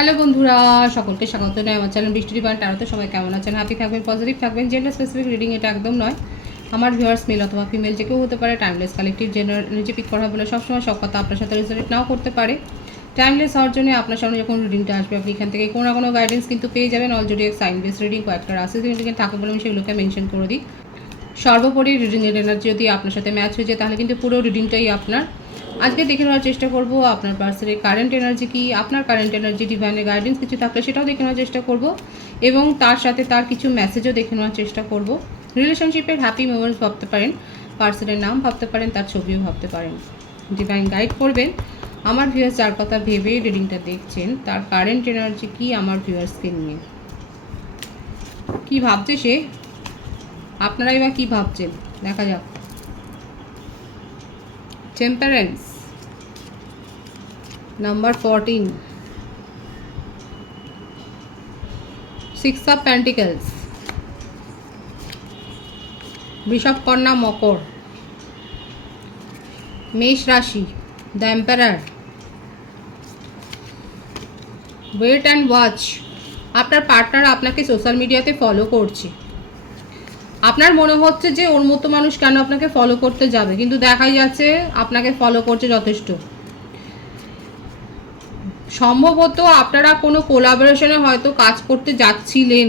Hello বন্ধুরা, সকলকে স্বাগত জানাই আমার চ্যানেল বৃষ্টি ডিভাইন ট্যারোতে। সবাই কেমন আছেন? হ্যাপি থাকবেন, পজিটিভ থাকবেন। জেন্ডার স্পেসিফিক রিডিং এটা একদম নয়। আমার ভিউয়ার্স মেল অথবা ফিমেল যে কেউ হতে পারে। টাইমলেস কালেকটিভ জেন্ডার নিজে পিক করা বলে সবসময় সব কথা আপনার সাথে রেজোনেট নাও করতে পারে। টাইমলেস হওয়ার জন্য আপনার সামনে যখন রিডিংটা আসবে আপনি এখান থেকে কোনো না কোনো গাইডেন্স কিন্তু পেয়ে যাবেন। অলরেডি এক সাইন বেস রিডিং কয়েকটা রাশি রিডিং থাকে বলে আমি সেগুলোকে মেনশন করে দিই। সর্বোপরি রিডিংয়ের এনার্জি যদি আপনার সাথে ম্যাচ হয়ে যায় তাহলে কিন্তু পুরো রিডিংটাই আপনার। আজকে দেখে নেওয়ার চেষ্টা করব আপনার পার্সনের কারেন্ট এনার্জি কি, আপনার কারেন্ট এনার্জি ডিভাইনের গাইডেন্স কিছু থাকলে সেটাও দেখে নেওয়ার চেষ্টা করব এবং তার সাথে তার কিছু মেসেজও দেখে নেওয়ার চেষ্টা করব। রিলেশনশিপের হ্যাপি মোমেন্টস ভাবতে পারেন, পার্সনের নাম ভাবতে পারেন, তার ছবিও ভাবতে পারেন। ডিভাইন গাইড করবেন আমার ভিউয়ার্স যার কথা ভেবে রিডিংটা দেখছেন তার কারেন্ট এনার্জি কি, আমার ভিউয়ার্সকে নিয়ে কি ভাবছে সে, আপনারাই বা কী ভাবছেন দেখা যাক। টেম্পারেন্স নাম্বার 14, 6 অফ পেন্টিকলস, বৃষভ, কন্যা, মকর, মেষ রাশি, the emperor, wait and watch. আপনার পার্টনার আপনাকে সোশ্যাল মিডিয়াতে ফলো করছে। আপনার মনে হচ্ছে যে ওর মতো মানুষ কেন আপনাকে ফলো করতে যাবে, কিন্তু দেখাই যাচ্ছে আপনাকে ফলো করছে যথেষ্ট। সম্ভবত আপনারা কোনো কোলাবোরেশনে হয়তো কাজ করতে যাচ্ছিলেন,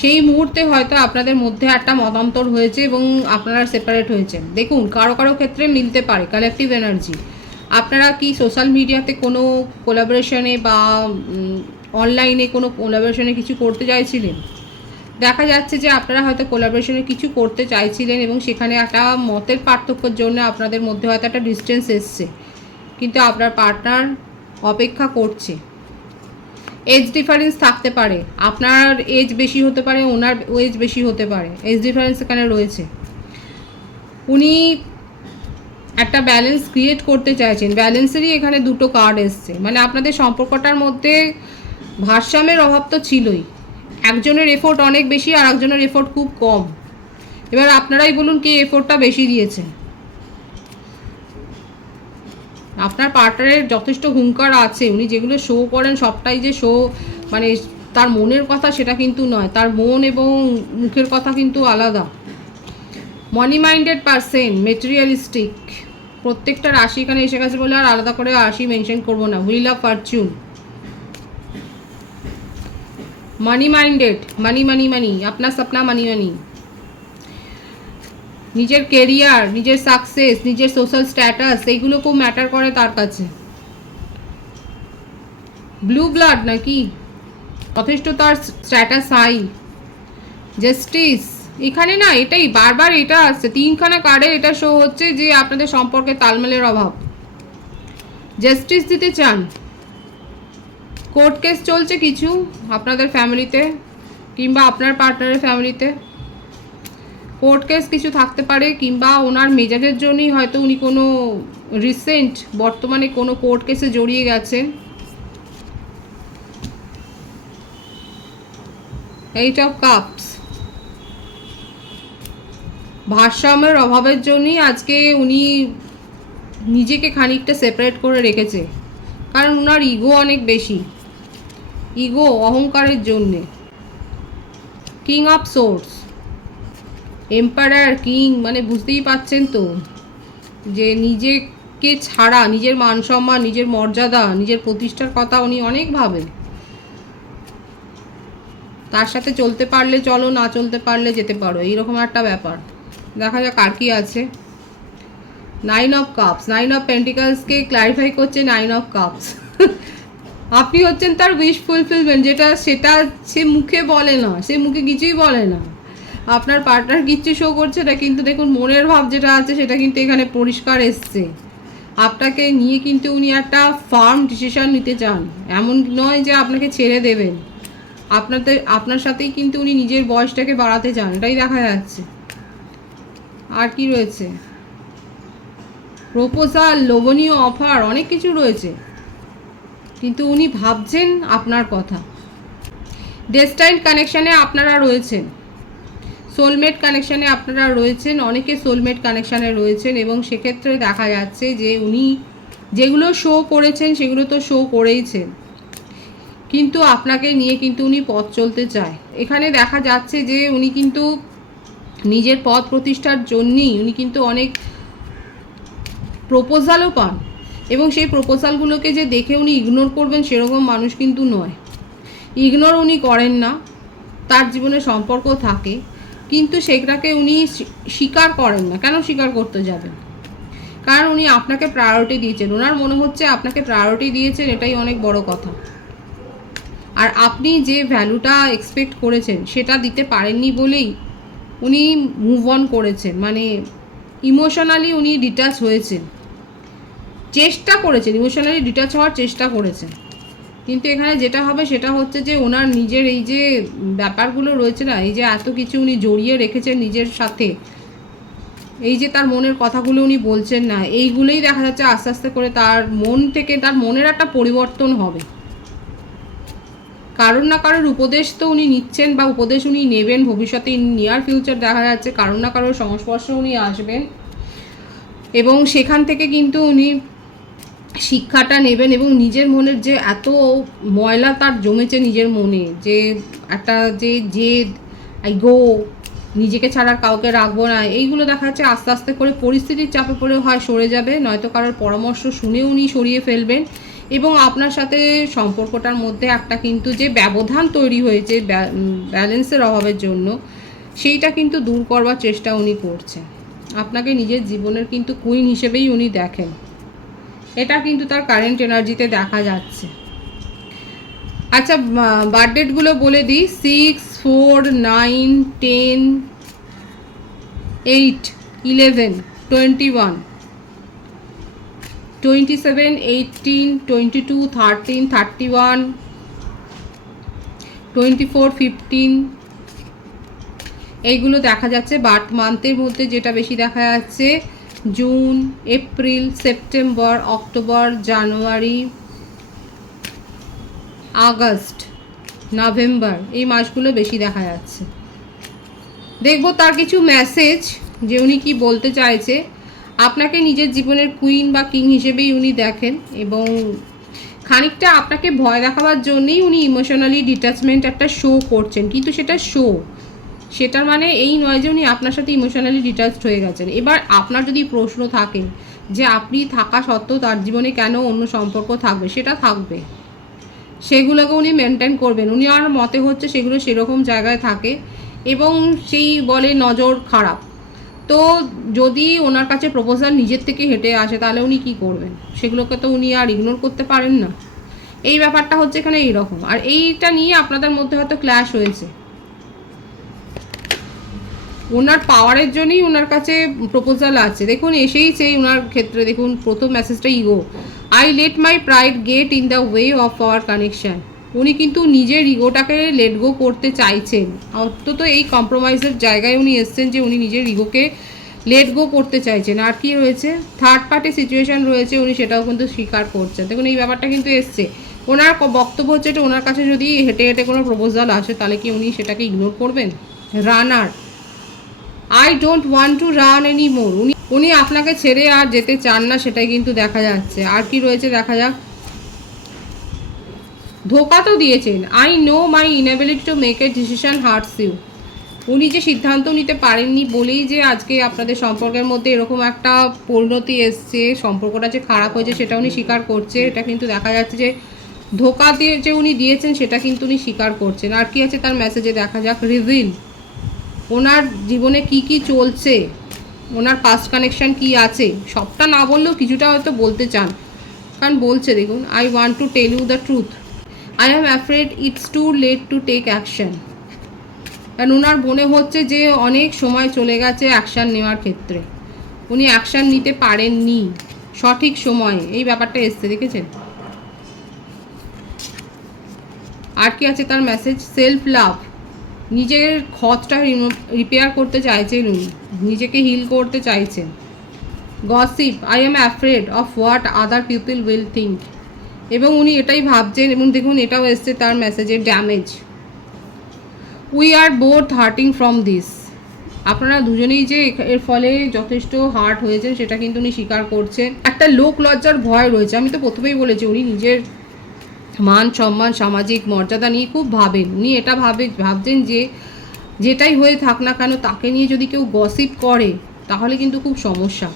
সেই মুহূর্তে হয়তো আপনাদের মধ্যে একটা মতান্তর হয়েছে এবং আপনারা সেপারেট হয়েছেন। দেখুন, কারো কারো ক্ষেত্রে মিলতে পারে কালেকটিভ এনার্জি। আপনারা কি সোশ্যাল মিডিয়াতে কোনো কোলাবোরেশনে বা অনলাইনে কোনো কোলাবোরেশনে কিছু করতে চাইছিলেন? দেখা যাচ্ছে যে আপনারা হয়তো কোলাবোরেশনে কিছু করতে চাইছিলেন এবং সেখানে একটা মতের পার্থক্যের জন্য আপনাদের মধ্যে হয়তো একটা ডিস্টেন্স এসছে, কিন্তু আপনার পার্টনার অপেক্ষা করছে। এজ ডিফারেন্স থাকতে পারে, আপনার এজ বেশি হতে পারে, ওনার এজ বেশি হতে পারে, এজ ডিফারেন্স এখানে রয়েছে। উনি একটা ব্যালেন্স ক্রিয়েট করতে চাইছেন, ব্যালেন্সেরই এখানে দুটো কার্ড এসছে। মানে আপনাদের সম্পর্কটার মধ্যে ভারসাম্যের অভাব তো ছিলই, একজনের এফোর্ট অনেক বেশি আর একজনের এফোর্ট খুব কম। এবার আপনারাই বলুন কে এফোর্টটা বেশি দিয়েছেন। আপনার পার্টনারের যথেষ্ট হুঙ্কার আছে, উনি যেগুলো শো করেন সবটাই যে শো মানে তার মনের কথা সেটা কিন্তু নয়, তার মন এবং মুখের কথা কিন্তু আলাদা। মানি মাইন্ডেড পারসন, মেটেরিয়ালিস্টিক, প্রত্যেকটা রাশি এখানে এসে গেছে বলে আর আলাদা করে রাশি মেনশন করবো না। Wheel of fortune, money minded, money money money, আপনার সপনা মানি মানি, নিজের কেরিয়ার, নিজের সাকসেস, নিজের সোশ্যাল স্ট্যাটাস এইগুলো খুব ম্যাটার করে তার কাছে। ব্লু ব্লাড নাকি, যথেষ্ট তার স্ট্যাটাস হাই। জাস্টিস, এখানে না এটাই বারবার এটা আসছে, তিনখানা কার্ডে এটা শো হচ্ছে যে আপনাদের সম্পর্কে তালমেলের অভাব। জাস্টিস দিতে চান, কোর্ট কেস চলছে কিছু আপনাদের ফ্যামিলিতে কিংবা আপনার পার্টনারের ফ্যামিলিতে, কোর্ট কেস কিছু থাকতে পারে কিংবা ওনার মেজাজের জন্যই হয়তো উনি কোনো রিসেন্ট বর্তমানে কোনো কোর্ট কেসে জড়িয়ে গেছেন। এইট অফ কাপস, ভারসাম্যের অভাবের জন্যই আজকে উনি নিজেকে খানিকটা সেপারেট করে রেখেছে, কারণ ওনার ইগো অনেক বেশি, ইগো অহংকারের জন্যে। King of swords, empire, king, মানে বুঝতেই পাচ্ছেন তো যে নিজেকে ছাড়া নিজের মান সম্মান, নিজের মর্যাদা, নিজের প্রতিষ্ঠার কথা উনি অনেক ভাবেন। তার সাথে চলতে পারলে চলো, না চলতে পারলে যেতে পারো, এইরকম একটা ব্যাপার। দেখা যাক আর কি আছে। Nine of cups, nine of পেন্টিকলসকে ক্লারিফাই করছে নাইন অফ কাপস। আপনি হচ্ছেন তার উইশ ফুলফিলমেন্ট, যেটা সেটা সে মুখে বলে না, সে মুখে কিছুই বলে না। আপনার পার্টনার কিচ্ছু শো করছে না, কিন্তু দেখুন মনের ভাব যেটা আছে সেটা কিন্তু এখানে পরিষ্কার এসছে। আপনাকে নিয়ে কিন্তু উনি একটা ফার্ম ডিসিশন নিতে চান, এমন নয় যে আপনাকে ছেড়ে দেবেন। আপনার সাথেই কিন্তু উনি নিজের বয়সটাকে বাড়াতে চান, এটাই দেখা যাচ্ছে। আর কি রয়েছে? প্রপোজাল, লোভনীয় অফার, অনেক কিছু রয়েছে, কিন্তু উনি ভাবছেন আপনার কথা। ডেস্টাইন কানেকশানে আপনারা রয়েছেন, সোলমেট কানেকশানে আপনারা রয়েছেন, অনেকে সোলমেট কানেকশানে রয়েছেন এবং সেক্ষেত্রে দেখা যাচ্ছে যে উনি যেগুলো শো করেছেন সেগুলো তো শো করেইছেন। কিন্তু আপনাকে নিয়ে কিন্তু উনি পথ চলতে চায়। এখানে দেখা যাচ্ছে যে উনি কিন্তু নিজের পথ প্রতিষ্ঠার জন্যই উনি কিন্তু অনেক প্রপোজালও পান, এবং সেই প্রপোজালগুলোকে যে দেখে উনি ইগনোর করবেন সেরকম মানুষ কিন্তু নয়। ইগনোর উনি করেন না, তার জীবনে সম্পর্ক থাকে, কিন্তু সেটাকে উনি স্বীকার করেন না। কেন স্বীকার করতে যাবেন? কারণ উনি আপনাকে প্রায়োরিটি দিয়েছেন, ওনার মনে হচ্ছে আপনাকে প্রায়োরিটি দিয়েছেন, এটাই অনেক বড় কথা। আর আপনি যে ভ্যালুটা এক্সপেক্ট করেছেন সেটা দিতে পারেননি বলেই উনি মুভ অন করেছেন, মানে ইমোশনালি উনি ডিটাচ হয়েছেন, চেষ্টা করেছেন, ইমোশনালি ডিটাচ হওয়ার চেষ্টা করেছেন। কিন্তু এখানে যেটা হবে সেটা হচ্ছে যে ওনার নিজের এই যে ব্যাপারগুলো রয়েছে না, এই যে এত কিছু উনি জড়িয়ে রেখেছেন নিজের সাথে, এই যে তার মনের কথাগুলো উনি বলছেন না, এইগুলোই দেখা যাচ্ছে আস্তে আস্তে করে তার মন থেকে, তার মনের একটা পরিবর্তন হবে। কারোর না কারোর উপদেশ তো উনি নিচ্ছেন, বা উপদেশ উনি নেবেন ভবিষ্যতে, নিয়ার ফিউচার দেখা যাচ্ছে কারোর না কারোর সংস্পর্শে উনি আসবেন, এবং সেখান থেকে কিন্তু উনি শিক্ষাটা নেবেন, এবং নিজের মনের যে এত ময়লা তার জমেছে নিজের মনে, যে একটা যে জেদ, আই গো, নিজেকে ছাড়া কাউকে রাখবো না, এইগুলো দেখা যাচ্ছে আস্তে আস্তে করে পরিস্থিতির চাপে পড়ে হয় সরে যাবে, নয়তো কারোর পরামর্শ শুনে উনি সরিয়ে ফেলবেন, এবং আপনার সাথে সম্পর্কটার মধ্যে একটা কিন্তু যে ব্যবধান তৈরি হয়েছে ব্যালেন্সের অভাবের জন্য, সেইটা কিন্তু দূর করবার চেষ্টা উনি করছেন। আপনাকে নিজের জীবনের কিন্তু কুইন হিসেবেই উনি দেখেন, এটা কিন্তু তার কারেন্ট এনার্জিতে দেখা যাচ্ছে। আচ্ছা, বার্থডেটগুলো বলে দিই, 6, 4, 9, 10, 8, 11, 21, 27, 18, 22, 13, 31, 24, 15, এইগুলো দেখা যাচ্ছে। বার্থ মান্থের মধ্যে যেটা বেশি দেখা যাচ্ছে জুন, এপ্রিল, সেপ্টেম্বর, অক্টোবর, জানুয়ারি, আগস্ট, নভেম্বর, এই মাসগুলো বেশি দেখা যাচ্ছে। দেখব তার কিছু মেসেজ, যে উনি কি বলতে চাইছে। আপনাকে নিজের জীবনের কুইন বা কিং হিসেবেই উনি দেখেন, এবং খানিকটা আপনাকে ভয় দেখাবার জন্যই উনি ইমোশনালি ডিট্যাচমেন্ট একটা শো করছেন, কিন্তু সেটা শো, সেটার মানে এই নয় যে উনি আপনার সাথে ইমোশনালি ডিট্যাচড হয়ে গেছেন। এবার আপনার যদি প্রশ্ন থাকে যে আপনি থাকা সত্ত্বেও তার জীবনে কেন অন্য সম্পর্ক থাকবে, সেটা থাকবে, সেগুলোকে উনি মেনটেন করবেন। উনি আর মতে হচ্ছে সেগুলো সেরকম জায়গায় থাকে, এবং সেই বলে নজর খারাপ। তো যদি ওনার কাছে প্রপোজাল নিজের থেকে হেঁটে আসে তাহলে উনি কি করবেন? সেগুলোকে তো উনি আর ইগনোর করতে পারেন না। এই ব্যাপারটা হচ্ছে এখানে এইরকম। আর এইটা নিয়ে আপনাদের মধ্যে হয়তো ক্ল্যাশ হয়েছে। ওনার পাওয়ারের জন্যই ওনার কাছে প্রপোজাল আছে। দেখুন এসেইছে ওনার ক্ষেত্রে, দেখুন প্রথম মেসেজটা ego, I let my pride get in the way of our connection. উনি কিন্তু নিজের ইগোটাকে লেট গো করতে চাইছেন, অন্তত এই কম্প্রোমাইজের জায়গায় উনি এসছেন যে উনি নিজের ইগোকে লেট গো করতে চাইছেন। আর কি রয়েছে, থার্ড পার্টি সিচুয়েশান রয়েছে, উনি সেটাও কিন্তু স্বীকার করছেন। দেখুন এই ব্যাপারটা কিন্তু এসছে। ওনার বক্তব্য হচ্ছে এটা, ওনার কাছে যদি হেঁটে হেঁটে কোনো প্রপোজাল আসে তাহলে কি উনি সেটাকে ইগনোর করবেন? Runner, I don't want to run any more, উনি আপনাকে ছেড়ে আর যেতে চান না, সেটাই কিন্তু দেখা যাচ্ছে। আর কি রয়েছে দেখা যাক। ধোকা তো দিয়েছেন, I know my inability to make a decision hurts you. উনি যে সিদ্ধান্ত নিতে পারেননি বলেই যে আজকে আপনাদের সম্পর্কের মধ্যে এরকম একটা পরিণতি এসছে, সম্পর্কটা যে খারাপ হয়েছে সেটা উনি স্বীকার করছে। এটা কিন্তু দেখা যাচ্ছে যে ধোকা দিয়ে যে উনি দিয়েছেন সেটা কিন্তু উনি স্বীকার করছেন। আর কি আছে তার মেসেজে দেখা যাক। রিভিল, ওনার জীবনে কি কি চলছে, ওনার পাস্ট কানেকশান কি আছে, সবটা না বললেও কিছুটা হয়তো বলতে চান, কারণ বলছে দেখুন, I want to tell you the truth, I am afraid it's too late to take action. কারণ ওনার মনে হচ্ছে যে অনেক সময় চলে গেছে অ্যাকশান নেওয়ার ক্ষেত্রে, উনি অ্যাকশান নিতে পারেননি সঠিক সময়ে, এই ব্যাপারটা এসছে দেখেছেন। আর কি আছে তার মেসেজ, সেলফ লাভ, নিজের ক্ষতটা রিপেয়ার করতে চাইছেন উনি, নিজেকে হিল করতে চাইছেন। Gossip, I am afraid of what other people will think, এবং উনি এটাই ভাবছেন। এবং দেখুন এটাও এসছে তার মেসেজে, damage, we are both hurting from this. আপনারা দুজনেই যে এর ফলে যথেষ্ট হার্ট হয়েছেন সেটা কিন্তু উনি স্বীকার করছেন। একটা লোক লজ্জার ভয় রয়েছে, আমি তো প্রথমেই বলেছি উনি নিজের মান সম্মান সামাজিক মর্যাদা নিয়ে খুব ভাবেন উনি। এটা ভাবছেন যে যেটাই হয়ে থাক না কেন তাকে নিয়ে যদি কেউ গসিপ করে তাহলে কিন্তু খুব সমস্যা।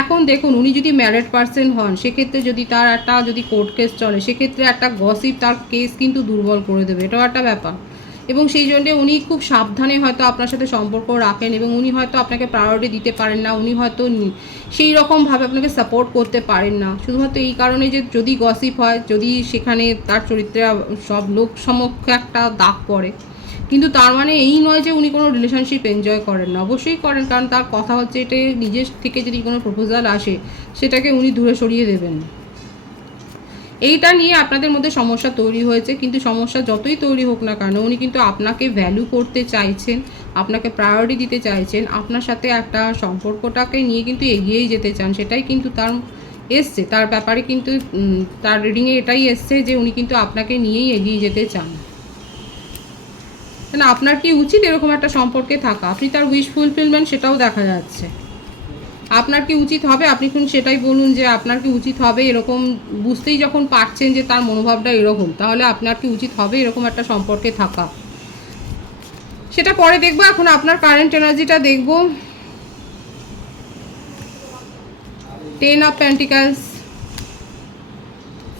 এখন দেখুন উনি যদি ম্যারিড পার্সন হন সেক্ষেত্রে যদি তার একটা যদি কোর্ট কেস চলে সেক্ষেত্রে একটা গসিপ তার কেস কিন্তু দুর্বল করে দেবে, এটাও একটা ব্যাপার। এবং সেই জন্যে উনি খুব সাবধানে হয়তো আপনার সাথে সম্পর্ক রাখেন এবং উনি হয়তো আপনাকে প্রায়োরিটি দিতে পারেন না, উনি হয়তো সেই রকমভাবে আপনাকে সাপোর্ট করতে পারেন না, শুধুমাত্র এই কারণে যে যদি গসিপ হয়, যদি সেখানে তার চরিত্রে সব লোক সমক্ষে একটা দাগ পড়ে। কিন্তু তার মানে এই নয় যে উনি কোনো রিলেশনশিপ এনজয় করেন না, অবশ্যই করেন, কারণ তার কথা হচ্ছে এটা নিজের থেকে যদি কোনো প্রপোজাল আসে সেটাকে উনি দূরে সরিয়ে দেবেন। এইটা নিয়ে আপনাদের মধ্যে সমস্যা তৈরি হয়েছে, কিন্তু সমস্যা যতই তৈরি হোক না কেন উনি কিন্তু আপনাকে ভ্যালু করতে চাইছেন, আপনাকে প্রায়োরিটি দিতে চাইছেন, আপনার সাথে একটা সম্পর্কটাকে নিয়ে কিন্তু এগিয়েই যেতে চান, সেটাই কিন্তু তার এসছে, তার ব্যাপারে কিন্তু তার রিডিংয়ে এটাই এসছে যে উনি কিন্তু আপনাকে নিয়েই এগিয়ে যেতে চান। না, আপনার কি উচিত এরকম একটা সম্পর্কে থাকা? আপনি তার উইশ ফুলফিলমেন্ট সেটাও দেখা যাচ্ছে। আপনার কি উচিত হবে? আপনি এখন সেটাই বলুন যে আপনার কি উচিত হবে এরকম, বুঝতেই যখন পারছেন যে তার মনোভাবটা এরকম, তাহলে আপনার কি উচিত হবে এরকম একটা সম্পর্কে থাকা? সেটা পরে দেখবো, এখন আপনার কারেন্ট এনার্জিটা দেখবো। 10 of pentacles,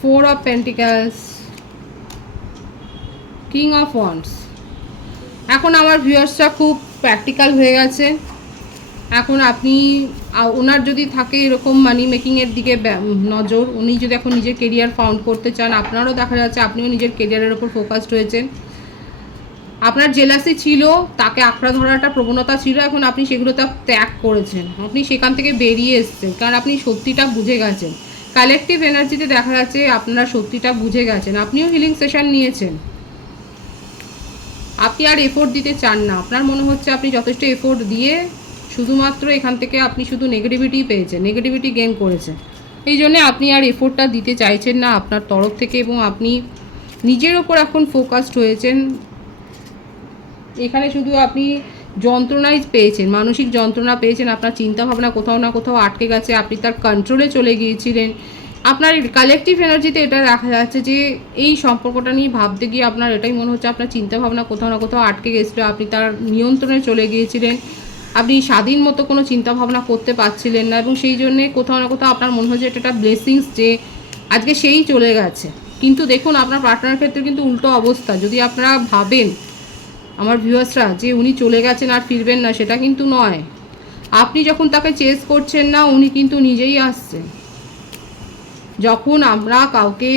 4 of pentacles, king of wands. এখন আমার ভিউয়ার্সরা খুব প্র্যাকটিক্যাল হয়ে গেছে। এখন আপনি ওনার যদি থাকে এরকম মানি মেকিংয়ের দিকে নজর, উনি যদি এখন নিজের কেরিয়ার ফাউন্ড করতে চান, আপনারও দেখা যাচ্ছে আপনিও নিজের কেরিয়ারের ওপর ফোকাসড হয়েছেন। আপনার জেলাসি ছিল, তাকে আঁকড়া ধরার একটা প্রবণতা ছিল, এখন আপনি সেগুলো ত্যাগ করেছেন, আপনি সেখান থেকে বেরিয়ে এসছেন, কারণ আপনি সত্যিটা বুঝে গেছেন। কালেকটিভ এনার্জিতে দেখা যাচ্ছে আপনারা সত্যিটা বুঝে গেছেন, আপনিও হিলিং সেশন নিয়েছেন, আপনি আর এফোর্ট দিতে চান না, আপনার মনে হচ্ছে আপনি যথেষ্ট এফোর্ট দিয়ে শুধুমাত্র এখান থেকে আপনি শুধু নেগেটিভিটি পেয়েছেন, নেগেটিভিটি গেইন করেছেন, এই জন্যে আপনি আর এফোর্টটা দিতে চাইছেন না আপনার তরফ থেকে, এবং আপনি নিজের ওপর এখন ফোকাসড হয়েছেন। এখানে শুধু আপনি যন্ত্রণাই পেয়েছেন, মানসিক যন্ত্রণা পেয়েছেন, আপনার চিন্তাভাবনা কোথাও না কোথাও আটকে গেছে, আপনি তার কন্ট্রোলে চলে গিয়েছিলেন। আপনার কালেকটিভ এনার্জিতে এটা দেখা যাচ্ছে যে এই সম্পর্কটা নিয়ে ভাবতে গিয়ে আপনার এটাই মনে হচ্ছে আপনার চিন্তাভাবনা কোথাও না কোথাও আটকে গেছিলো, আপনি তার নিয়ন্ত্রণে চলে গিয়েছিলেন, আপনি স্বাধীন মতো কোনো চিন্তাভাবনা করতে পারছিলেন না, এবং সেই জন্যে কোথাও না কোথাও আপনার মনে হচ্ছে এটা একটা ব্লেসিংস যে আজকে সেই চলে গেছে। কিন্তু দেখুন আপনার পার্টনারের ক্ষেত্রে কিন্তু উল্টো অবস্থা, যদি আপনারা ভাবেন আমার ভিউয়ার্সরা যে উনি চলে গেছেন আর ফিরবেন না, সেটা কিন্তু নয়। আপনি যখন তাকে চেস করছেন না, উনি কিন্তু নিজেই আসছে। যখন আমরা কাউকে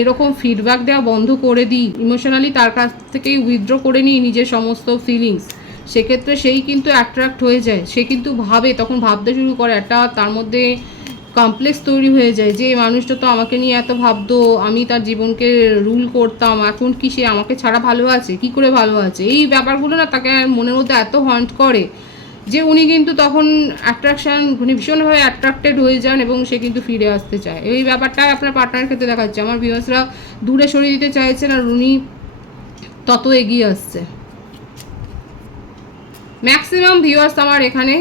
এরকম ফিডব্যাক দেওয়া বন্ধ করে দিই, ইমোশনালি তার কাছ থেকে উইথড্র করে নিই নিজের সমস্ত ফিলিংস, সেক্ষেত্রে সেই কিন্তু অ্যাট্রাক্ট হয়ে যায়, সে কিন্তু ভাবে, তখন ভাবতে শুরু করে, একটা তার মধ্যে কমপ্লেক্স তৈরি হয়ে যায় যে মানুষটা তো আমাকে নিয়ে এত ভাবতো, আমি তার জীবনকে রুল করতাম, এখন কি সে আমাকে ছাড়া ভালো আছে? কি করে ভালো আছে? এই ব্যাপারগুলো না তাকে মনের মধ্যে এত হন্ট করে যে উনি কিন্তু তখন অ্যাট্রাকশান, উনি ভীষণভাবে অ্যাট্রাক্টেড হয়ে যান এবং সে কিন্তু ফিরে আসতে চায়। এই ব্যাপারটাই আপনার পার্টনারের ক্ষেত্রে দেখা যাচ্ছে। আমার ভিউয়ার্সরা দূরে সরিয়ে দিতে চাইছেন আর উনি তত এগিয়ে আসছে। ম্যাক্সিমাম ভিউয়ার্স আমার এখানে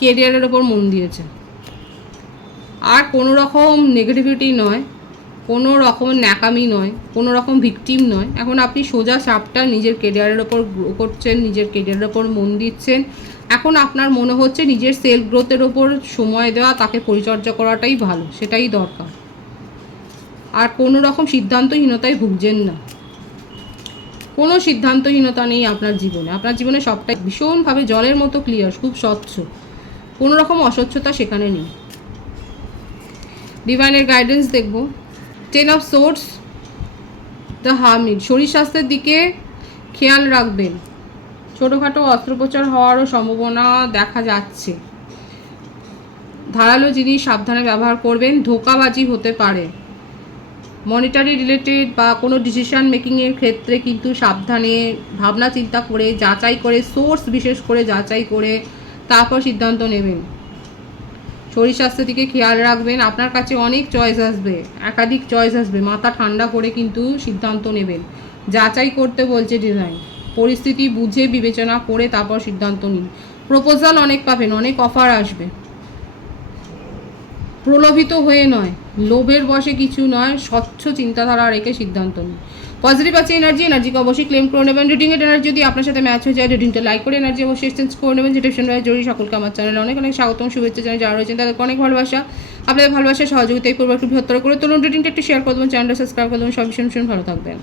কেরিয়ারের ওপর মন দিয়েছে, আর কোনো রকম নেগেটিভিটি নয়, কোনো রকম ন্যাকামি নয়, কোনো রকম ভিকটিম নয়। এখন আপনি সোজা সাপটা নিজের কেরিয়ারের ওপর গ্রো করছেন, নিজের কেরিয়ারের ওপর মন দিচ্ছেন। এখন আপনার মনে হচ্ছে নিজের সেলফ গ্রোথের ওপর সময় দেওয়া, তাকে পরিচর্যা করাটাই ভালো, সেটাই দরকার। আর কোনো রকম সিদ্ধান্তহীনতায় ভুগছেন না, কোনো সিদ্ধান্তহীনতা নেই আপনার জীবনে। আপনার জীবনে সবটাই ভীষণভাবে জলের মতো ক্লিয়ার, খুব স্বচ্ছ, কোনো রকম অস্বচ্ছতা সেখানে নেই। ডিভাইনের গাইডেন্স দেখব। 10 অফ সোর্ডস, দ্য হারমিট। শরীর স্বাস্থ্যের দিকে খেয়াল রাখবেন, ছোটোখাটো অস্ত্রোপচার হওয়ারও সম্ভাবনা দেখা যাচ্ছে। ধারালো জিনিস সাবধানে ব্যবহার করবেন, ধোঁকাবাজি হতে পারে। মনিটারি রিলেটেড বা কোনো ডিসিশন মেকিংয়ের ক্ষেত্রে কিন্তু সাবধানে ভাবনা চিন্তা করে, যাচাই করে, সোর্স বিশেষ করে যাচাই করে তারপর সিদ্ধান্ত নেবেন। শরীর স্বাস্থ্যের দিকে খেয়াল রাখবেন, আপনার কাছে অনেক চয়েস আসবে, একাধিক চয়েস আসবে, মাথা ঠান্ডা করে কিন্তু সিদ্ধান্ত নেবেন। যাচাই করতে বলছে ডিজাইন, পরিস্থিতি বুঝে বিবেচনা করে তারপর সিদ্ধান্ত নিন। প্রপোজাল অনেক পাবেন, অনেক অফার আসবে। প্রলোভিত হয়ে নয়, লোভের বশে কিছু নয়, স্বচ্ছ চিন্তাধারা রেখে সিদ্ধান্ত নিন। পজিটিভ আছে এনার্জিকে অবশ্যই ক্লেম করে নেবেন। রিডিংয়ের এনার্জি যদি আপনার সাথে ম্যাচ হয়ে যায়, রিডিংটা লাইক করে এনার্জি অবশ্যই এক্সচেঞ্জ করে নেবেন। যেটা ভীষণ জরুরি। সকলকে আমার চ্যানেলে অনেক অনেক স্বাগতম, শুভেচ্ছা জানাই। যারা রয়েছেন তাদেরকে অনেক ভালোবাসা। আপনাদের ভালোবাসা সহযোগিতায় করবো, একটু বৃহত্তর করে তুলুন। রিডিংটা একটু শেয়ার করে দেবেন, চ্যানেলটা সাবস্ক্রাইব করে দেবেন। সব ভীষণ ভীষণ ভালো থাকবেন।